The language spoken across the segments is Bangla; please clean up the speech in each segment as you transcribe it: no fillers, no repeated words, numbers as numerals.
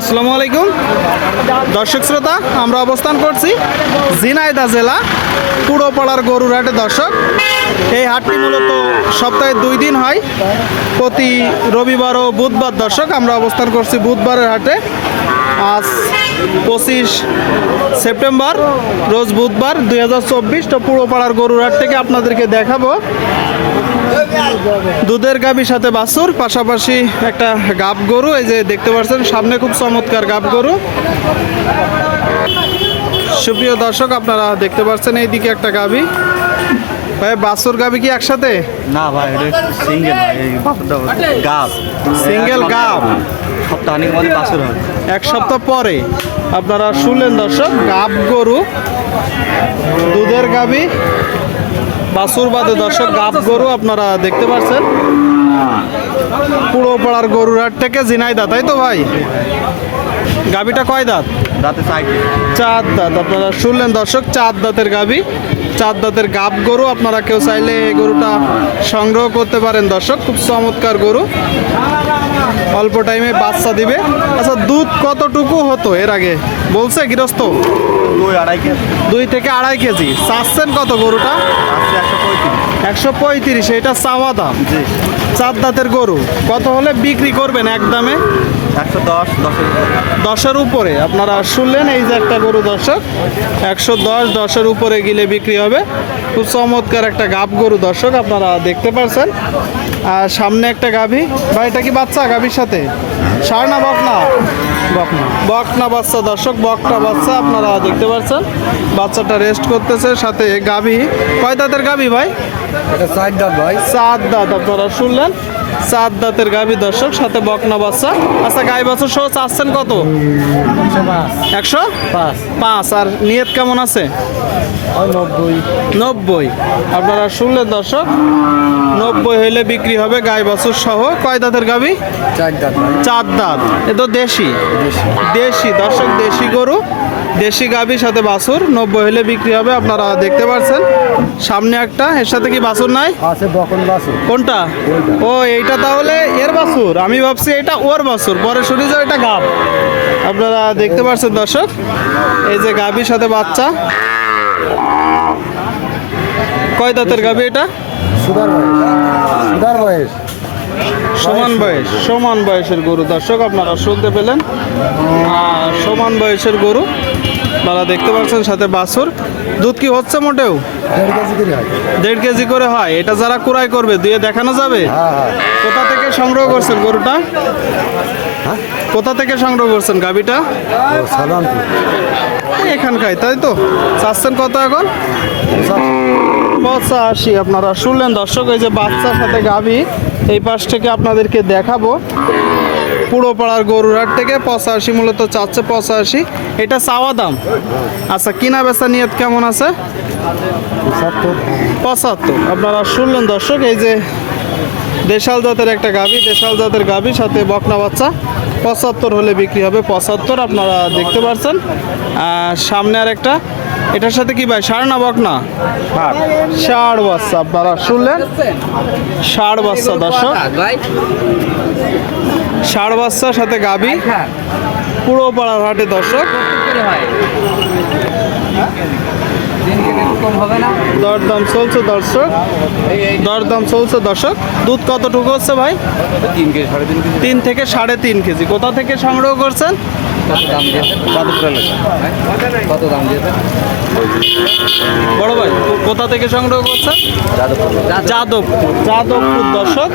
আসসালামু আলাইকুম দর্শক শ্রোতা, আমরা অবস্থান করছি ঝিনাইদহ জেলা পুরোপাড়ার গরুর হাটে। দর্শক, এই হাটটি মূলত সপ্তাহে 2 দিন হয়, প্রতি রবিবার ও বুধবার। দর্শক, আমরা অবস্থান করছি বুধবারের হাটে। আজ 25 সেপ্টেম্বর, রোজ বুধবার 2024। তো পুরোপাড়ার গরুর হাট থেকে আপনাদেরকে দেখাবো দুধের গাভীর সাথে বাছুর, পাশাপাশি একটা গাব গরু। এই যে দেখতে পাচ্ছেন সামনে খুব চমৎকার গাব গরু। সুপ্রিয় দর্শক, আপনারা দেখতে পাচ্ছেন এইদিকে একটা গাভী। ভাই, বাছুর গাভী কি একসাথে? না ভাই, এটা সিঙ্গেল গাব। সিঙ্গেল গাব সপ্তাহানিক মধ্যে বাছুর হবে। এক সপ্তাহ পরে। আপনারা শুনলেন দর্শক, গাব গরু, দুধের গাভী, বাছুর বাদে দর্শক গাব গরু আপনারা দেখতে পাচ্ছেন পুরোপাড়ার গরুর হাট থেকে ঝিনাইদহ, তাই তো ভাই? গাভীটা কয় দাঁত? রাতে 4 দাঁত। আপনারা শুনলেন দর্শক, 4 দাঁতের গাভী, 4 দাঁতের গাব গরু। আপনারা কেউ চাইলে এই গরুটা সংগ্রহ করতে পারেন দর্শক। খুব চমৎকার গরু, অল্প টাইমে বাচ্চা দিবে। আচ্ছা, দুধ কতটুকু হতো এর আগে বলছে গৃহস্থ? 2-2.5 কেজি। 2 থেকে 2.5 কেজি। চাচ্ছেন কত গরুটা? 135। এটা চাওয়া দাম। জি। 4 দাঁতের গরু কত হলে বিক্রি করবেন একদমে? 110, 10-এর উপরে। আপনারা শুনলেন, এই যে একটা গরু দর্শক, 110, 10-এর উপরে গেলে বিক্রি হবে। খুব চমৎকার একটা গাব গরু দর্শক, আপনারা দেখতে পাচ্ছেন। আর সামনে একটা গাভী। ভাই, এটা কি বাচ্চা গাভীর সাথে? ষাঁড় না বকনা? বকনা বাচ্চা দর্শক, বকনা বাচ্চা আপনারা দেখতে পাচ্ছেন। বাচ্চাটা রেস্ট করতেছে, সাথে গাভী। কয় দাঁতের গাভী ভাই? এটা 4 দাঁত ভাই। 4 দাঁত। আপনারা শুনলেন, 4 দাঁতের গাভী দর্শক, সাথে বকনা বাচ্চা। আচ্ছা, গাই বাছুর সহ চাচ্ছেন কত? 105। আর নিয়ত কেমন আছে? 90। আপনারা শুনলেন দর্শক, 90 হইলে বিক্রি হবে গাই বাছুর সহ। কয় দাঁতের গাভী? 4 দাঁত। এ তো দেশি দর্শক, দেশি গরু, দেশি গাভীর সাথে বাছুর। 90 হলে বিক্রি হবে। আপনারা দেখতে পাচ্ছেন সামনে একটা, এর সাথে কি বাছুর নাই? আছে বকন বাছুর। কোনটা? ও, এইটা তাহলে এর বাছুর। আমি ভাবছি এটা ওর বাছুর, পরে শুনি যে এটা গাব। আপনারা দেখতে পাচ্ছেন দর্শক, এই যে গাভীর সাথে বাচ্চা। কয় দাঁতের গাভী এটা? সমান বয়সের গরু দর্শক, আপনারা শুনতে পেলেন। সমান বয়সের গরু আপনারা দেখতে পাচ্ছেন, সাথে বাছুর। দুধ কি হচ্ছে মোটেও? 1.5 কেজি করে হয়। এটা যারা কুড়াই করবে দিয়ে দেখানো যাবে। কোথা থেকে সংগ্রহ করছেন গরুটা? কোথা থেকে সংগ্রহ করছেন গাভীটা? এখানকার, তাই তো? চাচ্ছেন কত এখন? 85। আপনারা শুনলেন দর্শক, এই যে বাচ্চার সাথে গাভী। এই পাশ থেকে আপনাদেরকে দেখাবো পুরোপাড়ার গরুর হাট থেকে 85 মূলত চাচ্ছে। 85 এটা চাওয়া দাম। আচ্ছা, কিনা বেচা নিয়ত কেমন আছে? 75। আপনারা শুনলেন দর্শক, এই যে দেশাল জাতের একটা গাভী, দেশাল জাতের গাভীর সাথে বকনা বাচ্চা। 75 হলে বিক্রি হবে। 75 আপনারা দেখতে পাচ্ছেন। সামনে আর একটা, এটার সাথে কি ভাই, ষাঁড় না বকনা? ষাঁড় বাচ্চা। আপনারা শুনলেন, ষাঁড় বাচ্চা দর্শক, ষাঁড় বাচ্চার সাথে গাভী, পুরোপাড়ার হাটে দর্শক। দরদাম চলছে দর্শক, দরদাম চলছে দর্শক। দুধ কতটুকু হচ্ছে ভাই? 3 থেকে 3.5 কেজি। কোথা থেকে সংগ্রহ করছেন? বড় ভাই, কোথা থেকে সংগ্রহ করছেন? যাদবপুর দর্শক,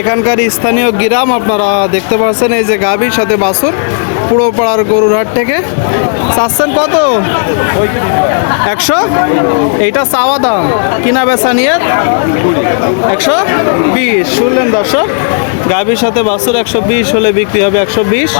এখানকার স্থানীয় গ্রাম। আপনারা দেখতে পাচ্ছেন, এই যে গাভীর সাথে বাছুর, পুরোপাড়ার গরুর হাট থেকে। চাচ্ছেন কত? 100। এইটা চাওয়া দাম, কিনা বেচা নিয়ে 120। শুনলেন দর্শক, গাভীর সাথে বাছুর 120 হলে বিক্রি হবে। 120।